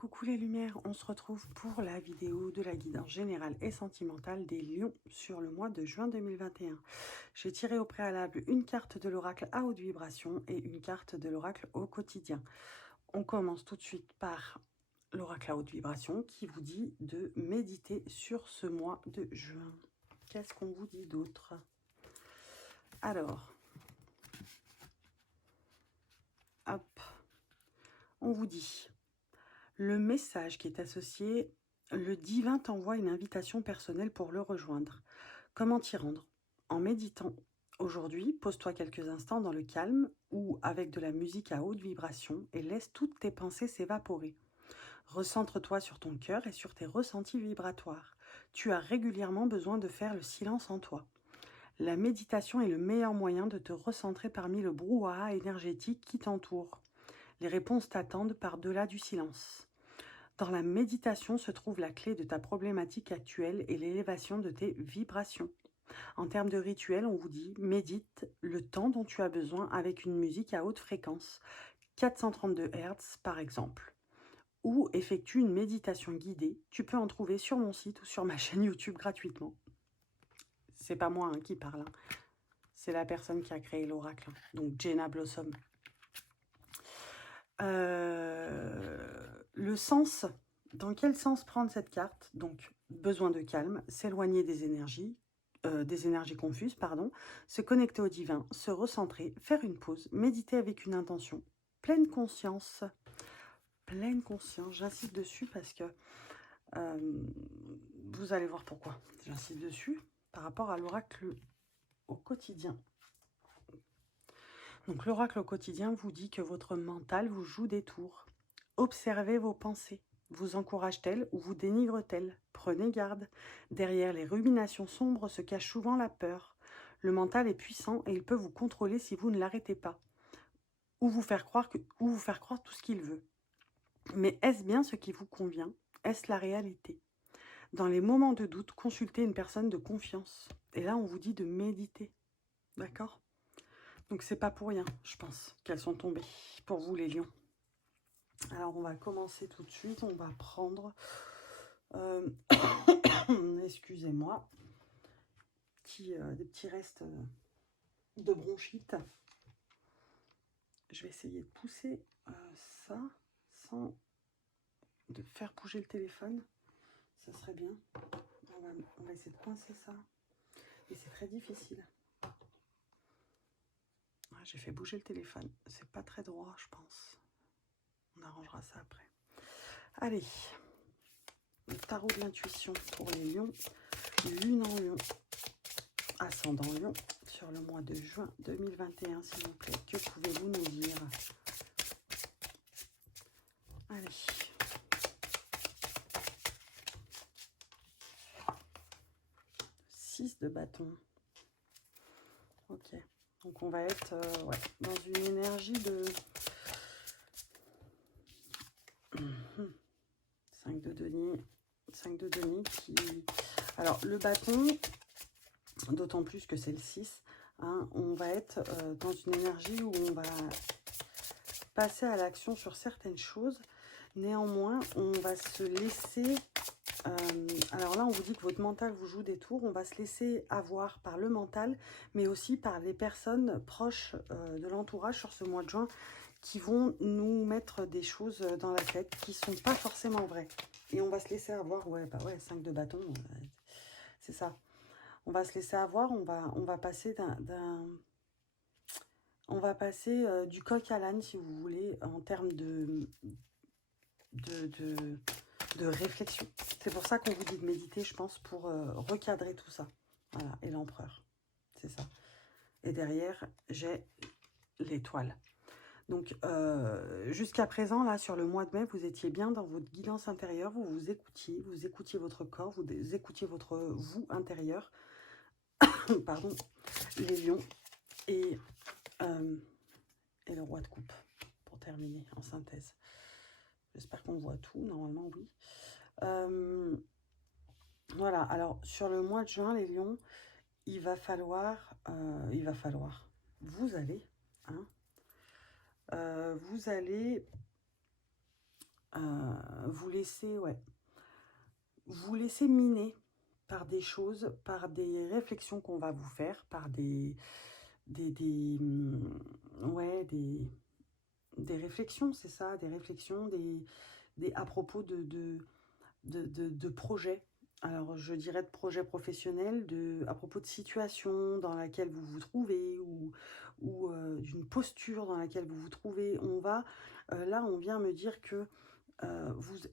Coucou les lumières, on se retrouve pour la vidéo de la guidance générale et sentimentale des lions sur le mois de juin 2021. J'ai tiré au préalable une carte de l'oracle à haute vibration et une carte de l'oracle au quotidien. On commence tout de suite par l'oracle à haute vibration qui vous dit de méditer sur ce mois de juin. Qu'est-ce qu'on vous dit d'autre? Alors, hop, on vous dit... Le message qui est associé, le divin t'envoie une invitation personnelle pour le rejoindre. Comment t'y rendre? En méditant. Aujourd'hui, pose-toi quelques instants dans le calme ou avec de la musique à haute vibration et laisse toutes tes pensées s'évaporer. Recentre-toi sur ton cœur et sur tes ressentis vibratoires. Tu as régulièrement besoin de faire le silence en toi. La méditation est le meilleur moyen de te recentrer parmi le brouhaha énergétique qui t'entoure. Les réponses t'attendent par-delà du silence. Dans la méditation se trouve la clé de ta problématique actuelle et l'élévation de tes vibrations. En termes de rituel, on vous dit médite le temps dont tu as besoin avec une musique à haute fréquence, 432 Hz par exemple. Ou effectue une méditation guidée. Tu peux en trouver sur mon site ou sur ma chaîne YouTube gratuitement. C'est pas moi qui parle, c'est la personne qui a créé l'oracle, donc Jenna Blossom. Le sens, dans quel sens prendre cette carte? Donc, besoin de calme, s'éloigner des énergies confuses, se connecter au divin, se recentrer, faire une pause, méditer avec une intention, pleine conscience, j'insiste dessus parce que vous allez voir pourquoi j'insiste dessus par rapport à l'oracle au quotidien. Donc l'oracle au quotidien vous dit que votre mental vous joue des tours. Observez vos pensées. Vous encourage-t-elle ou vous dénigre-t-elle? Prenez garde. Derrière les ruminations sombres se cache souvent la peur. Le mental est puissant et il peut vous contrôler si vous ne l'arrêtez pas. Ou vous faire croire tout ce qu'il veut. Mais est-ce bien ce qui vous convient? Est-ce la réalité? Dans les moments de doute, consultez une personne de confiance. Et là, on vous dit de méditer. D'accord? Donc c'est pas pour rien, je pense, qu'elles sont tombées pour vous les lions. Alors on va commencer tout de suite, on va prendre, excusez-moi, des petits restes de bronchite. Je vais essayer de pousser ça sans de faire bouger le téléphone, ça serait bien. On va essayer de coincer ça, et c'est très difficile. J'ai fait bouger le téléphone, c'est pas très droit je pense. On arrangera ça après. Allez, le tarot de l'intuition pour les lions, lune en lion, ascendant lion, sur le mois de juin 2021, s'il vous plaît. Que pouvez-vous nous dire? Allez. Six de bâton. Ok. Donc on va être dans une énergie de... 5 de denier. 5 de denier qui... Alors le bâton, d'autant plus que c'est le 6, hein, on va être dans une énergie où on va passer à l'action sur certaines choses. Néanmoins, on va se laisser... alors là, on vous dit que votre mental vous joue des tours. On va se laisser avoir par le mental, mais aussi par les personnes proches de l'entourage sur ce mois de juin qui vont nous mettre des choses dans la tête qui sont pas forcément vraies. Et on va se laisser avoir, 5 de bâton, c'est ça. On va se laisser avoir, on va passer du coq à l'âne, si vous voulez, en termes de réflexion. C'est pour ça qu'on vous dit de méditer, je pense, pour recadrer tout ça. Voilà, et l'empereur, c'est ça. Et derrière, j'ai l'étoile. Donc, jusqu'à présent, là, sur le mois de mai, vous étiez bien dans votre guidance intérieure, vous écoutiez votre corps, vous écoutiez votre vous intérieur, pardon, les lions, et le roi de coupe, pour terminer en synthèse. J'espère qu'on voit tout, normalement, oui. Voilà, alors, sur le mois de juin, les lions, vous allez vous laissez, ouais, vous laissez miner par des choses, par des réflexions qu'on va vous faire, par ouais, des réflexions, c'est ça, des réflexions, à propos de projets. Alors, je dirais de projets professionnels, à propos de situations dans laquelle vous vous trouvez ou d'une posture dans laquelle vous vous trouvez. Là, on vient me dire que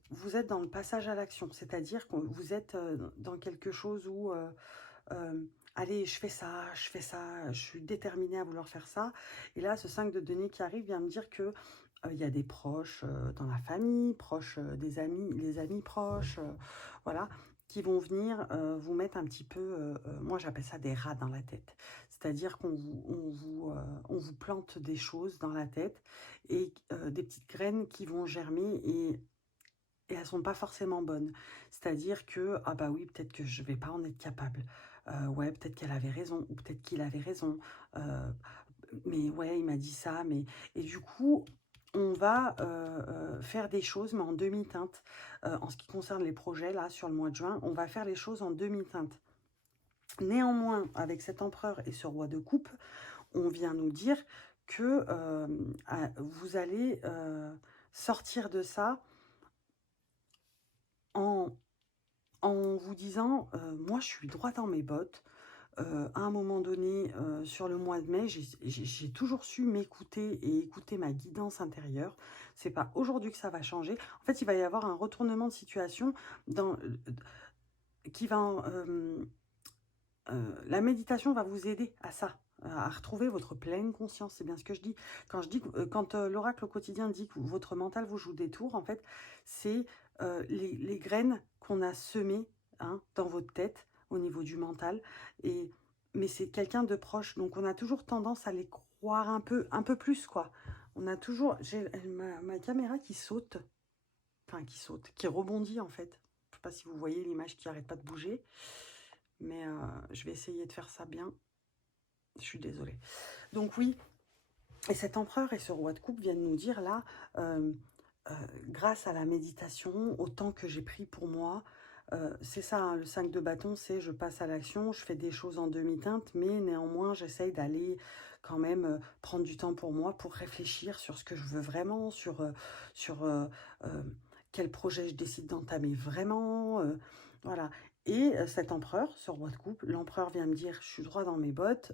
vous êtes dans le passage à l'action, c'est-à-dire que vous êtes dans quelque chose où allez, je fais ça, je suis déterminée à vouloir faire ça. Et là, ce 5 de denier qui arrive vient me dire que il y a des proches dans la famille, proches des amis, les amis proches, voilà, qui vont venir vous mettre un petit peu, moi j'appelle ça des rats dans la tête. C'est-à-dire on vous plante des choses dans la tête et des petites graines qui vont germer et elles sont pas forcément bonnes. C'est-à-dire que, ah bah oui, peut-être que je vais pas en être capable. Ouais, peut-être qu'elle avait raison, ou peut-être qu'il avait raison. Mais ouais, il m'a dit ça, mais... Et du coup, on va faire des choses, mais en demi-teinte. En ce qui concerne les projets, là, sur le mois de juin, on va faire les choses en demi-teinte. Néanmoins, avec cet empereur et ce roi de coupe, on vient nous dire que vous allez sortir de ça en vous disant, moi je suis droit dans mes bottes. À un moment donné, sur le mois de mai, j'ai toujours su m'écouter et écouter ma guidance intérieure. C'est pas aujourd'hui que ça va changer. En fait, il va y avoir un retournement de situation qui va... la méditation va vous aider à ça, à retrouver votre pleine conscience. C'est bien ce que je dis. Quand l'oracle au quotidien dit que votre mental vous joue des tours, en fait, c'est les graines qu'on a semées dans votre tête au niveau du mental. Mais c'est quelqu'un de proche, donc on a toujours tendance à les croire un peu plus, quoi. On a toujours... J'ai ma caméra qui saute, qui rebondit, en fait. Je ne sais pas si vous voyez l'image qui n'arrête pas de bouger. Mais je vais essayer de faire ça bien. Je suis désolée. Donc oui, et cet empereur et ce roi de coupe viennent nous dire là, grâce à la méditation, au temps que j'ai pris pour moi, c'est ça, hein, le 5 de bâton, c'est je passe à l'action, je fais des choses en demi-teinte, mais néanmoins, j'essaye d'aller quand même prendre du temps pour moi, pour réfléchir sur ce que je veux vraiment, sur quel projet je décide d'entamer vraiment, voilà. Et cet empereur, ce roi de coupe, l'empereur vient me dire, je suis droit dans mes bottes,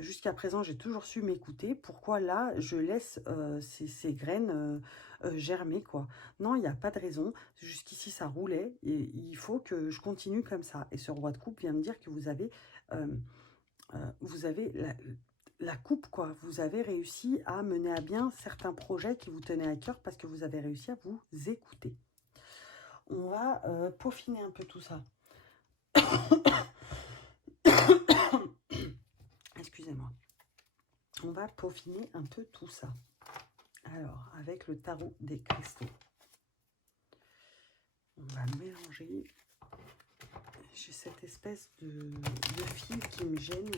jusqu'à présent, j'ai toujours su m'écouter, pourquoi là, je laisse ces graines germer, quoi. Non, il n'y a pas de raison, jusqu'ici, ça roulait, et il faut que je continue comme ça. Et ce roi de coupe vient me dire que euh, vous avez la coupe, quoi. Vous avez réussi à mener à bien certains projets qui vous tenaient à cœur parce que vous avez réussi à vous écouter. On va peaufiner un peu tout ça. Excusez-moi. On va peaufiner un peu tout ça. Alors, avec le tarot des cristaux. On va mélanger. J'ai cette espèce de fil qui me gêne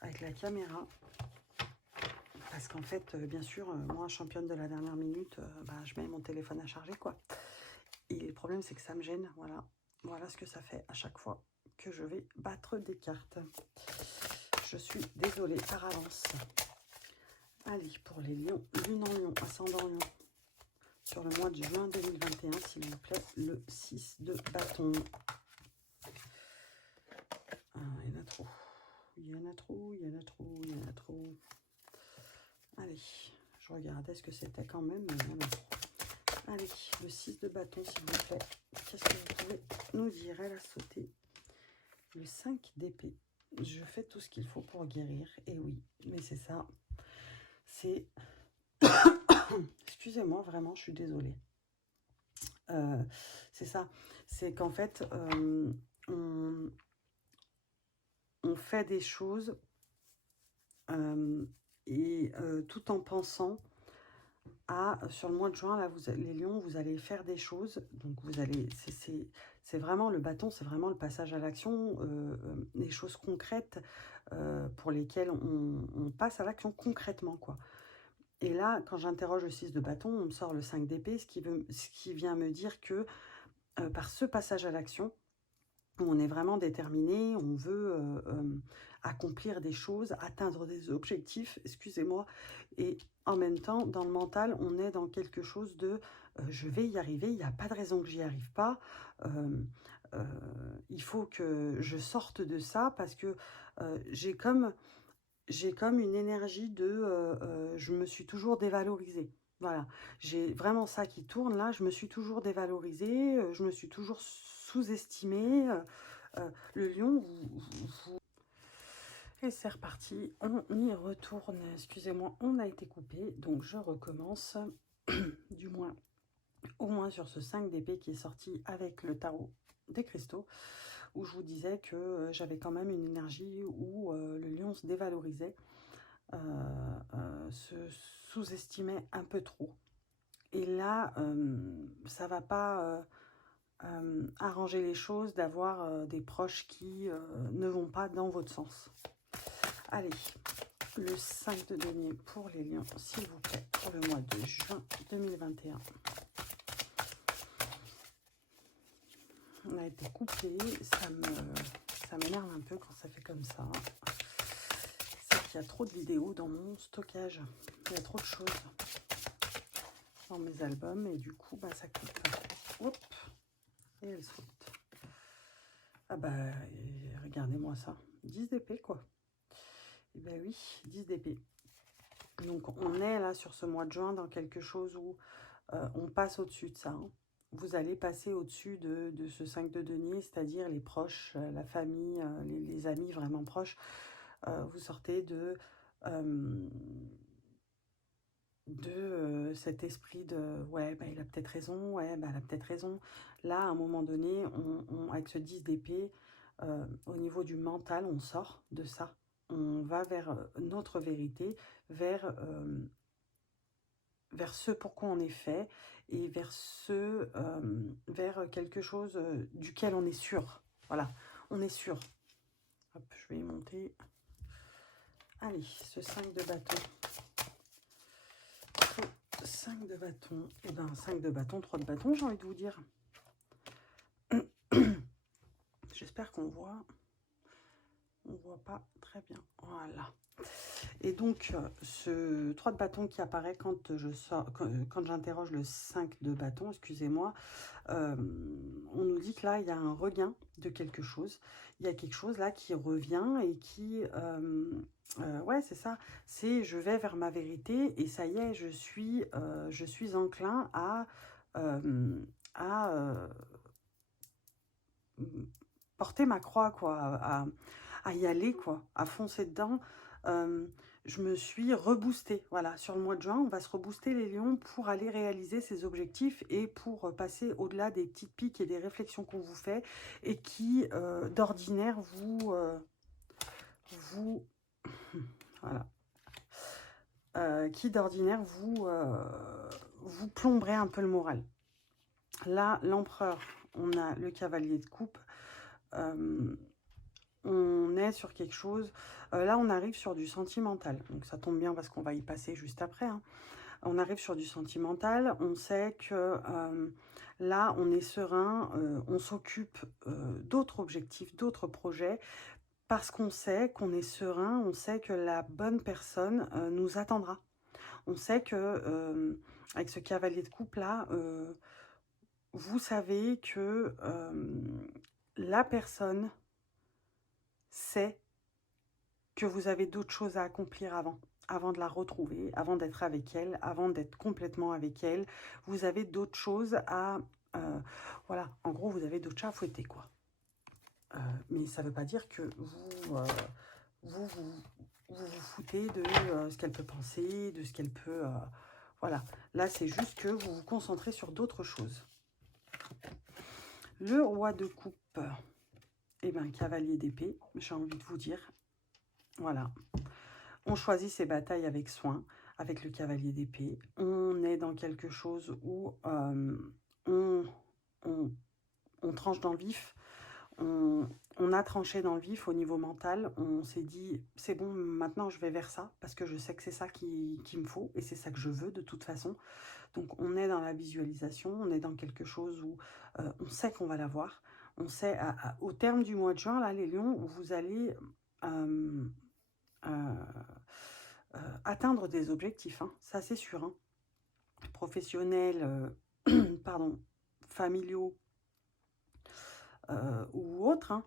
avec la caméra. Parce qu'en fait, bien sûr, moi, championne de la dernière minute, je mets mon téléphone à charger, quoi. Et le problème, c'est que ça me gêne, voilà. Voilà ce que ça fait à chaque fois que je vais battre des cartes. Je suis désolée par avance. Allez, pour les lions, lune en lion, ascendant lion, sur le mois de juin 2021, s'il vous plaît, le 6 de bâton. Il y en a trop. Il y en a trop, il y en a trop, il y en a trop. Allez, je regardais ce que c'était quand même, mais il y en a trop. Allez, le 6 de bâton, s'il vous plaît. Qu'est-ce que vous pouvez nous dire? Elle a sauté. Le 5 d'épée. Je fais tout ce qu'il faut pour guérir. Et oui, mais c'est ça. C'est... Excusez-moi, vraiment, je suis désolée. C'est ça. C'est qu'en fait, on fait des choses tout en pensant sur le mois de juin, là, les lions, vous allez faire des choses. Donc, vous allez... C'est vraiment le bâton, c'est vraiment le passage à l'action, des choses concrètes pour lesquelles on passe à l'action concrètement, quoi. Et là, quand j'interroge le 6 de bâton, on me sort le 5 d'épée, ce qui vient me dire que par ce passage à l'action, on est vraiment déterminé, on veut accomplir des choses, atteindre des objectifs, excusez-moi, et en même temps, dans le mental, on est dans quelque chose de je vais y arriver, il n'y a pas de raison que j'y arrive pas, euh, il faut que je sorte de ça parce que j'ai comme une énergie de je me suis toujours dévalorisée. Voilà, j'ai vraiment ça qui tourne là, je me suis toujours dévalorisée, je me suis toujours sous-estimée. Le lion, Et c'est reparti, on y retourne. Excusez-moi, on a été coupé, donc je recommence, du moins, au moins sur ce 5 d'épée qui est sorti avec le tarot des cristaux, où je vous disais que j'avais quand même une énergie où le lion se dévalorisait, se sous-estimait un peu trop. Et là, ça va pas arranger les choses d'avoir des proches qui ne vont pas dans votre sens. Allez, le 5 de denier pour les lions, s'il vous plaît, pour le mois de juin 2021. On a été coupé, ça m'énerve un peu quand ça fait comme ça. C'est qu'il y a trop de vidéos dans mon stockage. Il y a trop de choses dans mes albums et du coup, bah, ça coupe. Hop, et elle saute. Ah bah, regardez-moi ça. 10 d'épée, quoi. Et ben oui, 10 d'épée. Donc, on est là sur ce mois de juin dans quelque chose où on passe au-dessus de ça. Hein. Vous allez passer au-dessus de ce 5 de denier, c'est-à-dire les proches, la famille, les amis vraiment proches. Vous sortez de cet esprit de ouais, bah, il a peut-être raison, ouais, bah, elle a peut-être raison. Là, à un moment donné, avec ce 10 d'épée, au niveau du mental, on sort de ça. On va vers notre vérité, vers ce pourquoi on est fait et vers quelque chose duquel on est sûr. Voilà, on est sûr. Hop, je vais y monter. Allez, ce 5 de bâton. 5 de bâton. Et ben 5 de bâton, 3 de bâton, j'ai envie de vous dire. J'espère qu'on voit. On voit pas très bien. Voilà. Et donc, ce 3 de bâton qui apparaît quand j'interroge le 5 de bâton, excusez-moi, on nous dit que là, il y a un regain de quelque chose. Il y a quelque chose là qui revient et qui... ouais, c'est ça. C'est je vais vers ma vérité et ça y est, je suis enclin à porter ma croix, quoi, à y aller, quoi, à foncer dedans. Je me suis reboostée. Voilà, sur le mois de juin, on va se rebooster les lions pour aller réaliser ses objectifs et pour passer au-delà des petites piques et des réflexions qu'on vous fait et qui, d'ordinaire, voilà, qui d'ordinaire vous plomberait un peu le moral. Là, l'empereur, on a le cavalier de coupe. On est sur quelque chose, là on arrive sur du sentimental, donc ça tombe bien parce qu'on va y passer juste après, hein. On arrive sur du sentimental, on sait que là on est serein, on s'occupe d'autres objectifs, d'autres projets, parce qu'on sait qu'on est serein, on sait que la bonne personne nous attendra. On sait que avec ce cavalier de coupe là, vous savez que la personne sait que vous avez d'autres choses à accomplir avant de la retrouver, avant d'être avec elle, avant d'être complètement avec elle. Vous avez d'autres choses à... voilà, en gros, vous avez d'autres chats à fouetter, quoi. Mais ça ne veut pas dire que vous foutez de ce qu'elle peut penser, de ce qu'elle peut... voilà, là, c'est juste que vous vous concentrez sur d'autres choses. Le roi de coupe, eh bien, cavalier d'épée, j'ai envie de vous dire. Voilà. On choisit ses batailles avec soin, avec le cavalier d'épée. On est dans quelque chose où on tranche dans le vif, on on a tranché dans le vif au niveau mental. On s'est dit, c'est bon, maintenant je vais vers ça, parce que je sais que c'est ça qu'il me faut, et c'est ça que je veux de toute façon. Donc on est dans la visualisation, on est dans quelque chose où on sait qu'on va l'avoir. On sait, au terme du mois de juin, là, les lions, vous allez atteindre des objectifs, hein, ça c'est sûr, hein. Professionnels, pardon, familiaux ou autres, hein,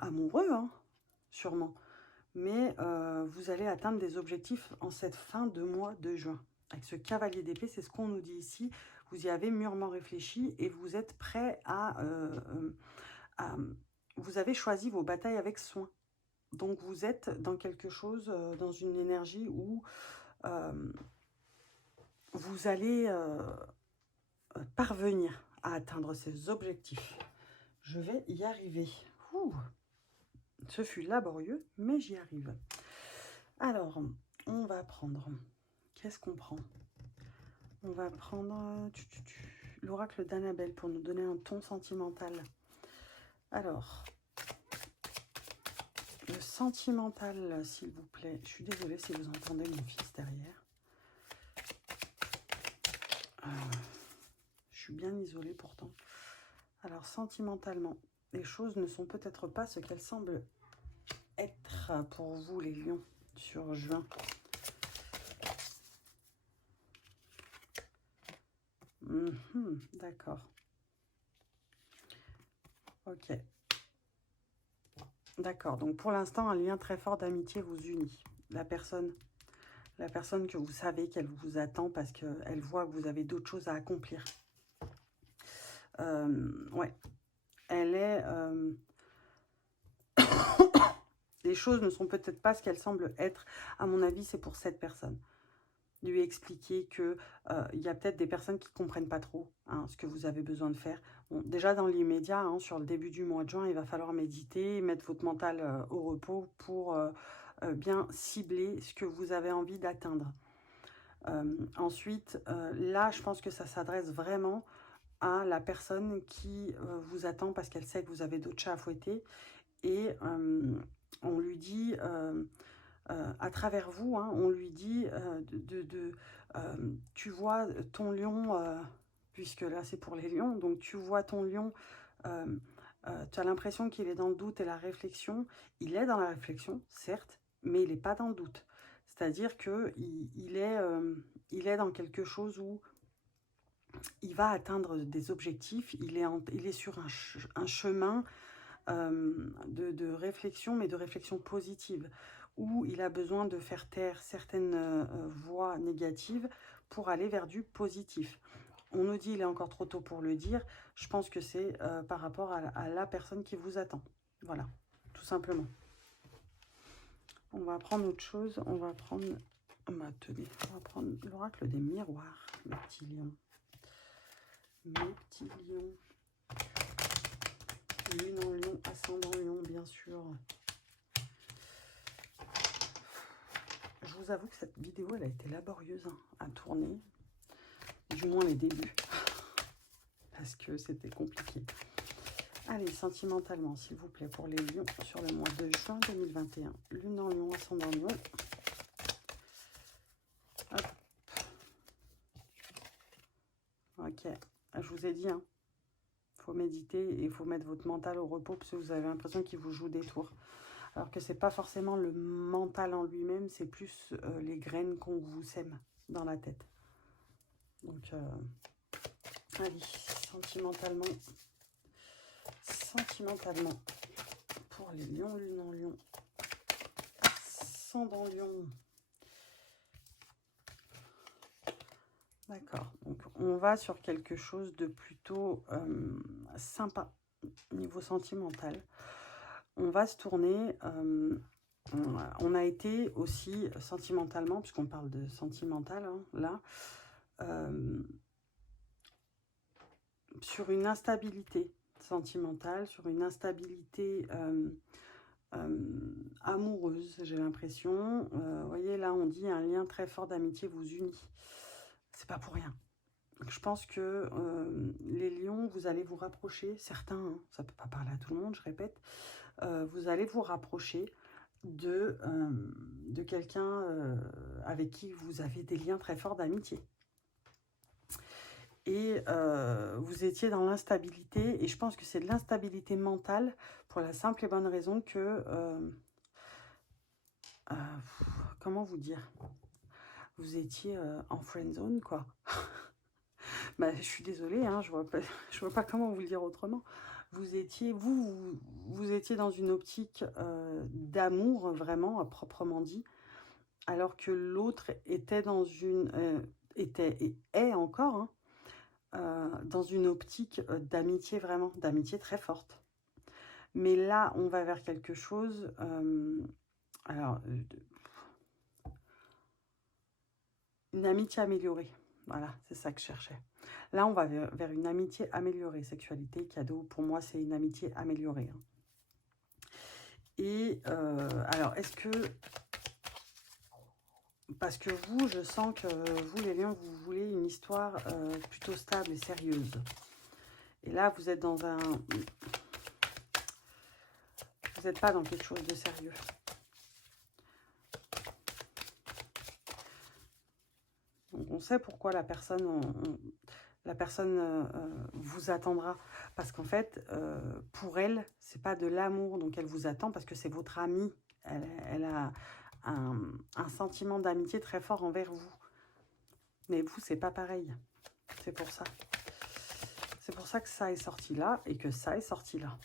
amoureux, hein, sûrement. Mais vous allez atteindre des objectifs en cette fin de mois de juin. Avec ce cavalier d'épée, c'est ce qu'on nous dit ici. Vous y avez mûrement réfléchi et vous êtes prêt à vous avez choisi vos batailles avec soin. Donc vous êtes dans quelque chose, dans une énergie où vous allez parvenir à atteindre ces objectifs. Je vais y arriver. Ouh. Ce fut laborieux, mais j'y arrive. Alors, on va prendre... Qu'est-ce qu'on prend? On va prendre l'oracle d'Annabelle pour nous donner un ton sentimental. Alors, le sentimental, s'il vous plaît. Je suis désolée si vous entendez mon fils derrière. Je suis bien isolée pourtant. Alors, sentimentalement, les choses ne sont peut-être pas ce qu'elles semblent être pour vous, les lions, sur juin. D'accord. Ok. D'accord. Donc, pour l'instant, un lien très fort d'amitié vous unit. La personne que vous savez qu'elle vous attend parce qu'elle voit que vous avez d'autres choses à accomplir. Ouais. Elle est... Les choses ne sont peut-être pas ce qu'elles semblent être. À mon avis, c'est pour cette personne. Lui expliquer que il y a peut-être des personnes qui ne comprennent pas trop ce que vous avez besoin de faire. Bon, déjà, dans l'immédiat, sur le début du mois de juin, il va falloir méditer, mettre votre mental au repos pour bien cibler ce que vous avez envie d'atteindre. Ensuite, là, je pense que ça s'adresse vraiment à la personne qui vous attend parce qu'elle sait que vous avez d'autres chats à fouetter. Et on lui dit, à travers vous, on lui dit, tu vois ton lion, puisque là c'est pour les lions, donc tu vois ton lion, tu as l'impression qu'il est dans le doute et la réflexion. Il est dans la réflexion, certes, mais il n'est pas dans le doute. C'est-à-dire qu'il est dans quelque chose où il va atteindre des objectifs, il est sur un chemin de réflexion, mais de réflexion positive, où il a besoin de faire taire certaines voix négatives pour aller vers du positif. On nous dit il est encore trop tôt pour le dire. Je pense que c'est par rapport à la personne qui vous attend. Voilà, tout simplement. On va prendre autre chose. On va prendre... tenez, on va prendre l'oracle des miroirs, mes petits lions. Mes petits lions. Lune en lion, ascendant lion, bien sûr. Je vous avoue que cette vidéo, elle a été laborieuse à tourner. Du moins les débuts. Parce que c'était compliqué. Allez, sentimentalement, s'il vous plaît, pour les lions, sur le mois de juin 2021. Lune en lion, ascendant lion. Hop. Ok. Je vous ai dit, faut méditer et il faut mettre votre mental au repos parce que vous avez l'impression qu'il vous joue des tours. Alors que c'est pas forcément le mental en lui-même, c'est plus les graines qu'on vous sème dans la tête. Donc, allez, sentimentalement, pour les lions, lune en lion, ascendant lion. D'accord, donc on va sur quelque chose de plutôt sympa niveau sentimental. On va se tourner, on a été aussi sentimentalement, puisqu'on parle de sentimental là, sur une instabilité sentimentale, sur une instabilité amoureuse, j'ai l'impression. Vous voyez, là, on dit un lien très fort d'amitié vous unit. C'est pas pour rien. Je pense que les lions, vous allez vous rapprocher, certains, hein, ça ne peut pas parler à tout le monde, je répète, vous allez vous rapprocher de quelqu'un avec qui vous avez des liens très forts d'amitié. Et vous étiez dans l'instabilité, et je pense que c'est de l'instabilité mentale pour la simple et bonne raison que... comment vous dire? Vous étiez en friend zone, quoi. Bah, je suis désolée, hein, je vois pas comment vous le dire autrement. Vous étiez dans une optique d'amour, vraiment, à proprement dit, alors que l'autre était dans une... était et est encore, hein, dans une optique d'amitié, vraiment, d'amitié très forte. Mais là, on va vers quelque chose... alors, une amitié améliorée. Voilà, c'est ça que je cherchais. Là, on va vers une amitié améliorée. Sexualité, cadeau, pour moi, c'est une amitié améliorée. Hein. Et alors, est-ce que... Parce que vous, je sens que vous, les lions, vous voulez une histoire plutôt stable et sérieuse. Et là, vous êtes dans un... Vous n'êtes pas dans quelque chose de sérieux. Donc, on sait pourquoi la personne... vous attendra. Parce qu'en fait, pour elle, c'est pas de l'amour donc elle vous attend parce que c'est votre amie. Elle a un sentiment d'amitié très fort envers vous. Mais vous, c'est pas pareil. C'est pour ça. C'est pour ça que ça est sorti là et que ça est sorti là.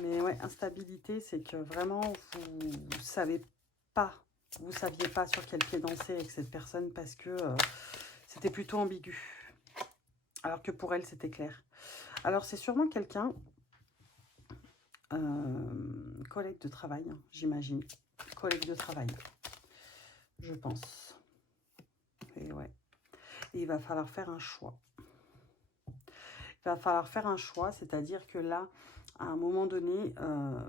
Mais ouais, instabilité, c'est que vraiment, vous savez pas. Vous saviez pas sur quel pied danser avec cette personne parce que c'était plutôt ambigu. Alors que pour elle, c'était clair. Alors, c'est sûrement quelqu'un, collègue de travail, hein, j'imagine. Collègue de travail, je pense. Et ouais. Et il va falloir faire un choix. Il va falloir faire un choix, c'est-à-dire que là, à un moment donné,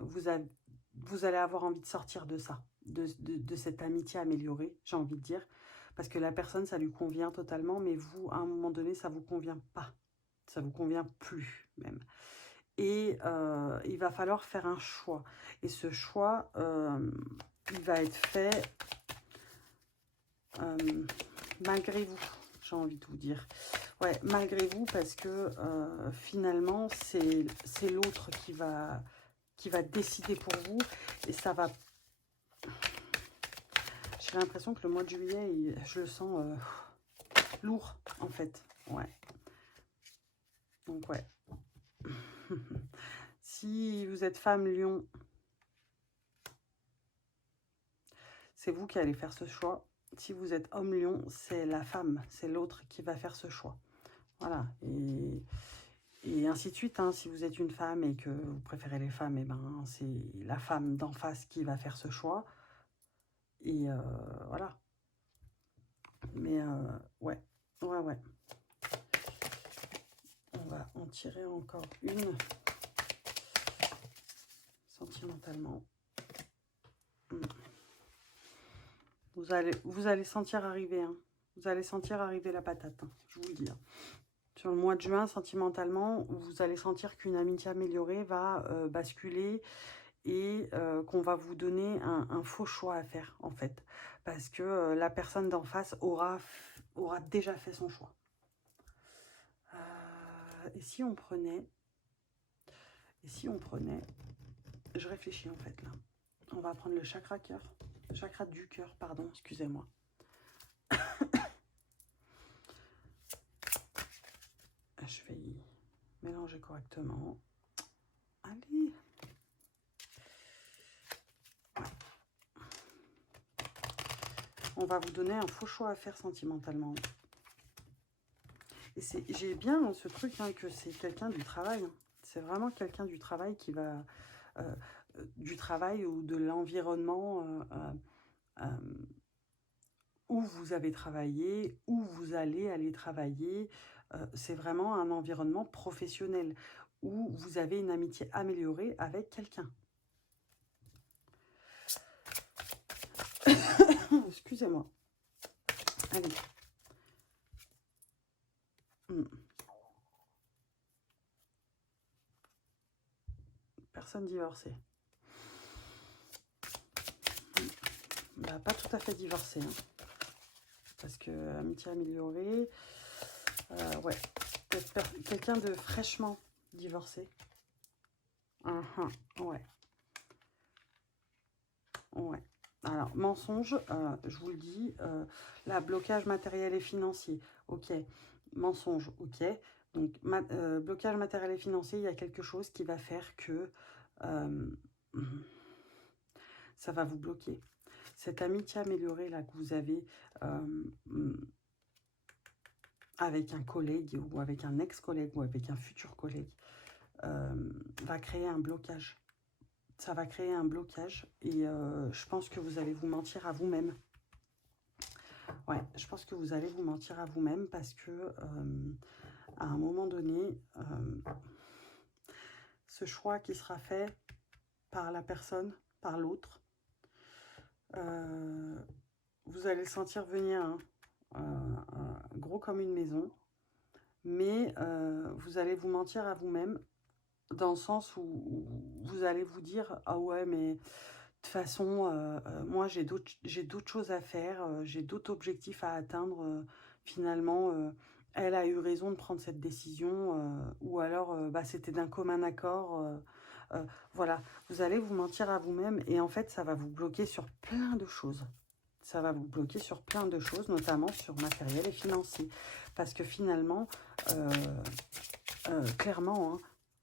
vous allez avoir envie de sortir de ça, de cette amitié améliorée, j'ai envie de dire. Parce que la personne, ça lui convient totalement, mais vous, à un moment donné, ça ne vous convient pas. Ça ne vous convient plus, même. Et il va falloir faire un choix. Et ce choix, il va être fait malgré vous, j'ai envie de vous dire. Ouais, malgré vous, parce que finalement, c'est l'autre qui va décider pour vous. Et ça va... J'ai l'impression que le mois de juillet, je le sens lourd, en fait. Ouais. Donc, ouais. Si vous êtes femme lion, c'est vous qui allez faire ce choix. Si vous êtes homme lion, c'est la femme, c'est l'autre qui va faire ce choix. Voilà. Et ainsi de suite. Hein. Si vous êtes une femme et que vous préférez les femmes, et ben, c'est la femme d'en face qui va faire ce choix. Et voilà. Mais ouais. Ouais, ouais. On va en tirer encore une. Sentimentalement. Vous allez sentir arriver, hein. Vous allez sentir arriver la patate, hein, je vous le dis. Hein. Sur le mois de juin, sentimentalement, vous allez sentir qu'une amitié améliorée va basculer et qu'on va vous donner un faux choix à faire, en fait. Parce que la personne d'en face aura déjà fait son choix. Et si on prenait... Je réfléchis, en fait, là. On va prendre le chakra cœur. Le chakra du cœur, pardon, excusez-moi. Je vais y mélanger correctement. Allez. On va vous donner un faux choix à faire sentimentalement. Et j'ai bien ce truc hein, que c'est quelqu'un du travail. Hein. C'est vraiment quelqu'un du travail qui va... du travail ou de l'environnement où vous avez travaillé, où vous allez aller travailler. C'est vraiment un environnement professionnel où vous avez une amitié améliorée avec quelqu'un. Excusez-moi. Allez, personne divorcée. Bah, pas tout à fait divorcée, hein. Parce que amitié améliorée, ouais, quelqu'un de fraîchement divorcé. Ouais, ouais. Alors, mensonge, je vous le dis, là, blocage matériel et financier, ok. Mensonge, ok. Donc, blocage matériel et financier, il y a quelque chose qui va faire que ça va vous bloquer. Cette amitié améliorée là que vous avez avec un collègue ou avec un ex-collègue ou avec un futur collègue va créer un blocage. Ça va créer un blocage et je pense que vous allez vous mentir à vous-même. Ouais, je pense que vous allez vous mentir à vous-même parce que à un moment donné, ce choix qui sera fait par la personne, par l'autre, vous allez le sentir venir, hein, gros comme une maison, mais vous allez vous mentir à vous-même dans le sens où vous allez vous dire « Ah ouais, mais de toute façon, moi j'ai d'autres choses à faire, j'ai d'autres objectifs à atteindre, finalement, elle a eu raison de prendre cette décision, ou alors bah, c'était d'un commun accord. Voilà, vous allez vous mentir à vous-même et en fait ça va vous bloquer sur plein de choses. Ça va vous bloquer sur plein de choses, notamment sur matériel et financier. Parce que finalement, clairement, hein,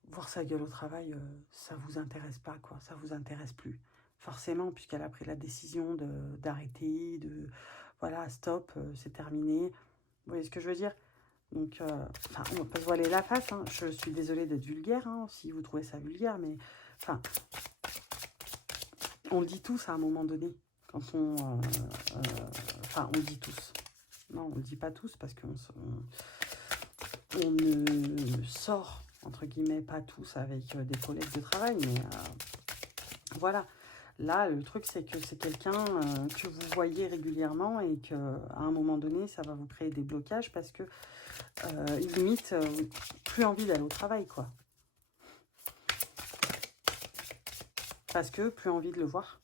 voir sa gueule au travail, ça vous intéresse pas, quoi. Ça vous intéresse plus. Forcément, puisqu'elle a pris la décision d'arrêter, voilà, stop, c'est terminé. Vous voyez ce que je veux dire? Donc, on va pas se voiler la face, hein. Je suis désolée d'être vulgaire, hein, si vous trouvez ça vulgaire, mais enfin, on le dit tous à un moment donné. Quand on le dit tous. Non, on le dit pas tous parce qu'on ne sort, entre guillemets, pas tous avec des collègues de travail, mais voilà. Là, le truc, c'est que c'est quelqu'un que vous voyez régulièrement et qu'à un moment donné, ça va vous créer des blocages parce que limite, plus envie d'aller au travail, quoi. Parce que plus envie de le voir,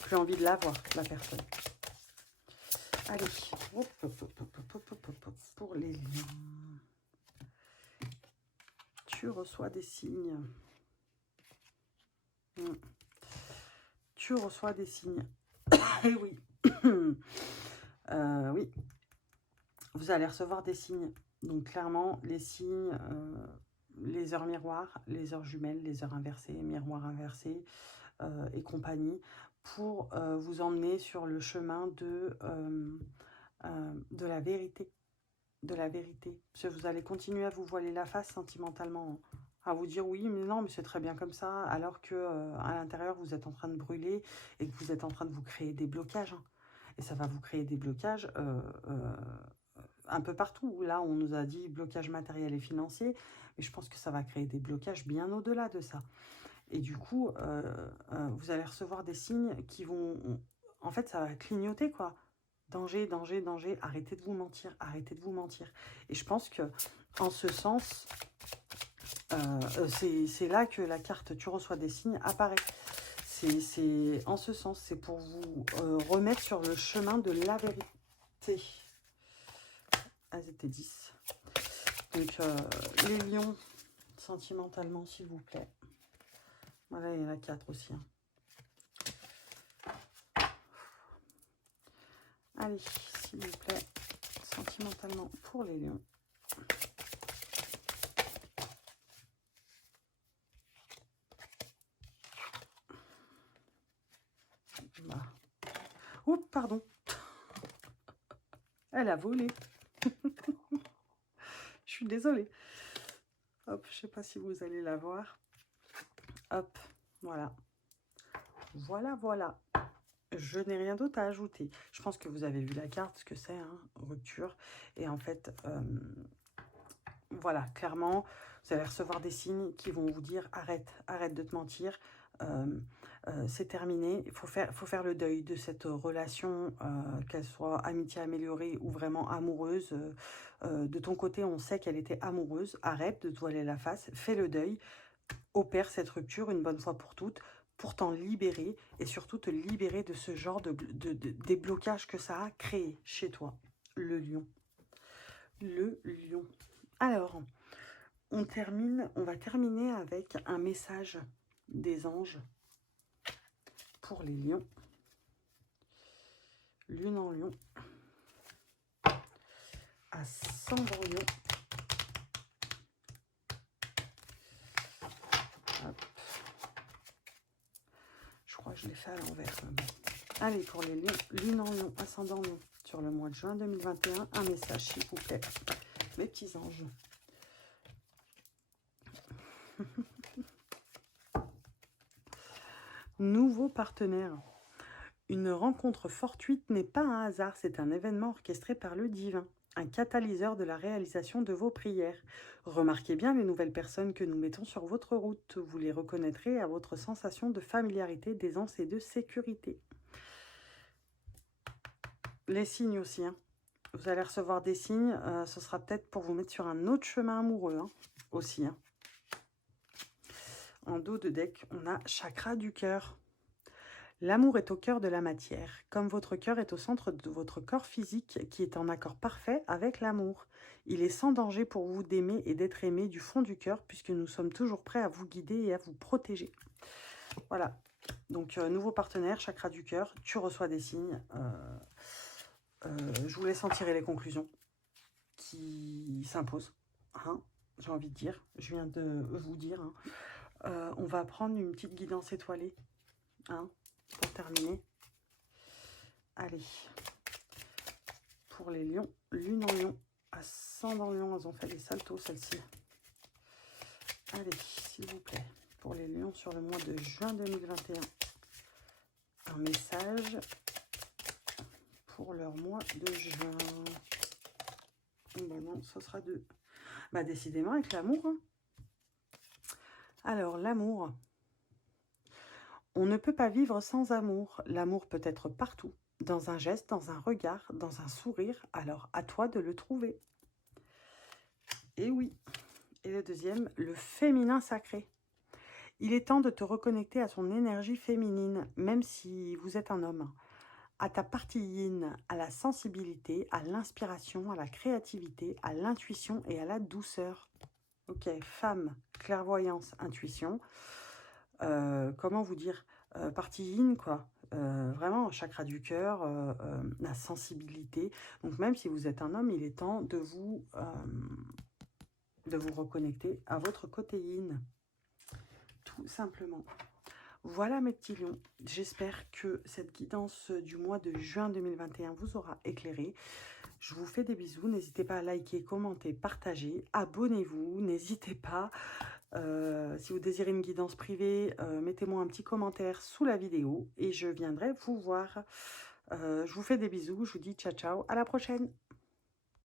plus envie de la voir, la personne. Allez, pour les liens. Tu reçois des signes. Tu reçois des signes. Et oui. Oui. Vous allez recevoir des signes. Donc clairement, les signes, les heures miroirs, les heures jumelles, les heures inversées, miroirs inversés et compagnie, pour vous emmener sur le chemin de la vérité. De la vérité. Parce que vous allez continuer à vous voiler la face sentimentalement, hein, à vous dire oui, mais non, mais c'est très bien comme ça, alors que à l'intérieur, vous êtes en train de brûler et que vous êtes en train de vous créer des blocages. Hein. Et ça va vous créer des blocages un peu partout. Là, on nous a dit blocage matériel et financier, mais je pense que ça va créer des blocages bien au-delà de ça. Et du coup, vous allez recevoir des signes qui vont... En fait, ça va clignoter, quoi. Danger, danger, danger, arrêtez de vous mentir, arrêtez de vous mentir. Et je pense que, en ce sens, c'est là que la carte « Tu reçois des signes » apparaît. C'est en ce sens, c'est pour vous remettre sur le chemin de la vérité. Ah, c'était 10. Donc, les lions, sentimentalement, s'il vous plaît. Voilà, il y en a 4 aussi. Hein. Allez, s'il vous plaît, sentimentalement pour les lions. Bah. Oups, pardon. Elle a volé. Je suis désolée. Hop, je sais pas si vous allez la voir. Hop, voilà. Voilà, voilà. Je n'ai rien d'autre à ajouter. Je pense que vous avez vu la carte, ce que c'est, hein, rupture. Et en fait, voilà, clairement, vous allez recevoir des signes qui vont vous dire arrête, arrête de te mentir. C'est terminé. Il faut faire le deuil de cette relation, qu'elle soit amitié améliorée ou vraiment amoureuse. De ton côté, on sait qu'elle était amoureuse. Arrête de te voiler la face, fais le deuil. opère cette rupture une bonne fois pour toutes, pour t'en libérer et surtout te libérer de ce genre de déblocage que ça a créé chez toi. Le lion. Le lion. Alors, on va terminer avec un message des anges pour les lions. Lune en lion. Ascendant lion. Hop. Je crois que je l'ai fait à l'envers. Allez, pour les lions, lune en lion, ascendant lion, sur le mois de juin 2021, un message, s'il vous plaît, mes petits anges. Nouveau partenaire. Une rencontre fortuite n'est pas un hasard, c'est un événement orchestré par le divin, un catalyseur de la réalisation de vos prières. Remarquez bien les nouvelles personnes que nous mettons sur votre route. Vous les reconnaîtrez à votre sensation de familiarité, d'aisance et de sécurité. Les signes aussi, hein. Vous allez recevoir des signes, ce sera peut-être pour vous mettre sur un autre chemin amoureux, hein, aussi. Hein. En dos de deck, on a chakra du cœur. L'amour est au cœur de la matière, comme votre cœur est au centre de votre corps physique qui est en accord parfait avec l'amour. Il est sans danger pour vous d'aimer et d'être aimé du fond du cœur puisque nous sommes toujours prêts à vous guider et à vous protéger. Voilà, donc nouveau partenaire, chakra du cœur, tu reçois des signes. Je vous laisse en tirer les conclusions qui s'imposent. Hein, j'ai envie de dire, je viens de vous dire. Hein. On va prendre une petite guidance étoilée. Hein, pour terminer. Allez. Pour les lions, lune en lion, ascendant lion, elles ont fait des saltos celles-ci. Allez, s'il vous plaît. Pour les lions sur le mois de juin 2021. Un message pour leur mois de juin. Bon, non, ça sera deux. Bah, décidément, avec l'amour. Hein. Alors, l'amour. On ne peut pas vivre sans amour. L'amour peut être partout. Dans un geste, dans un regard, dans un sourire. Alors, à toi de le trouver. Et oui. Et le deuxième, le féminin sacré. Il est temps de te reconnecter à son énergie féminine, même si vous êtes un homme. À ta partie yin, à la sensibilité, à l'inspiration, à la créativité, à l'intuition et à la douceur. Ok, femme, clairvoyance, intuition. Comment vous dire, partie yin, quoi. Vraiment, chakra du cœur, la sensibilité. Donc même si vous êtes un homme, il est temps de vous reconnecter à votre côté yin. Tout simplement. Voilà mes petits lions, j'espère que cette guidance du mois de juin 2021 vous aura éclairé. Je vous fais des bisous, n'hésitez pas à liker, commenter, partager, abonnez-vous, n'hésitez pas. Si vous désirez une guidance privée, mettez-moi un petit commentaire sous la vidéo et je viendrai vous voir. Je vous fais des bisous, je vous dis ciao ciao, à la prochaine.